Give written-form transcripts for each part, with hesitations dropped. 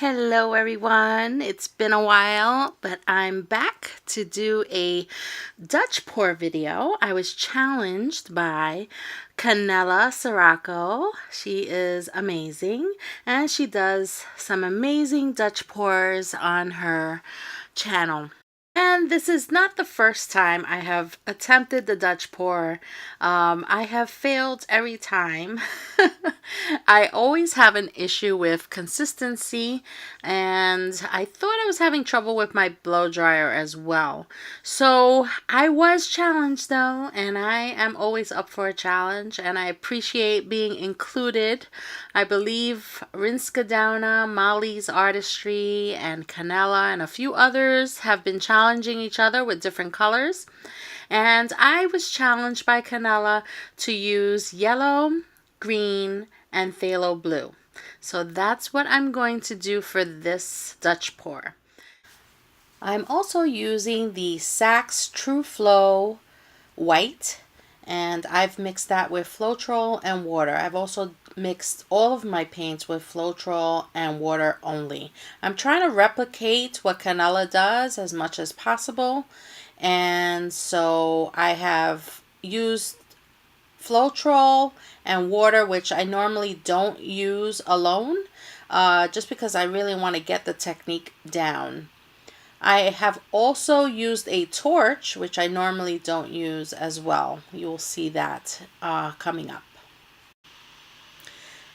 Hello everyone, it's been a while, but I'm back to do a Dutch pour video. I was challenged by Canella Sirocco. She is amazing and she does some amazing Dutch pours on her channel. And this is not the first time I have attempted the Dutch pour. I have failed every time. I always have an issue with consistency, and I thought I was having trouble with my blow dryer as well. So I was challenged though, and I am always up for a challenge, and I appreciate being included. I believe Rinska Dauna, Molly's Artistry, and Canella, and a few others have been challenging each other with different colors. And I was challenged by Canella to use yellow, green, and phthalo blue. So that's what I'm going to do for this Dutch pour. I'm also using the Saks True Flow white, and I've mixed that with Floetrol and water. I've also mixed all of my paints with Floetrol and water only. I'm trying to replicate what Canella does as much as possible, and so I have used Floetrol and water, which I normally don't use alone, just because I really want to get the technique down. I have also used a torch, which I normally don't use as well. You'll see that coming up.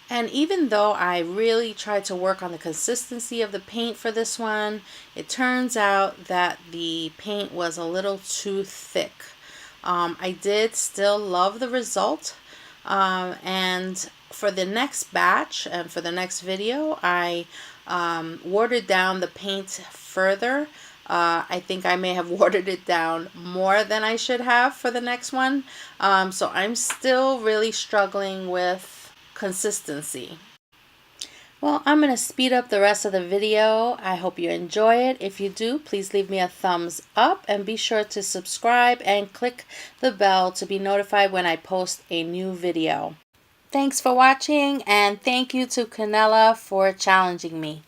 And even though I really tried to work on the consistency of the paint for this one, it turns out that the paint was a little too thick. I did still love the result, and for the next batch and for the next video, I watered down the paint further. I think I may have watered it down more than I should have for the next one. So I'm still really struggling with consistency. Well, I'm going to speed up the rest of the video. I hope you enjoy it. If you do, please leave me a thumbs up and be sure to subscribe and click the bell to be notified when I post a new video. Thanks for watching, and thank you to Canella for challenging me.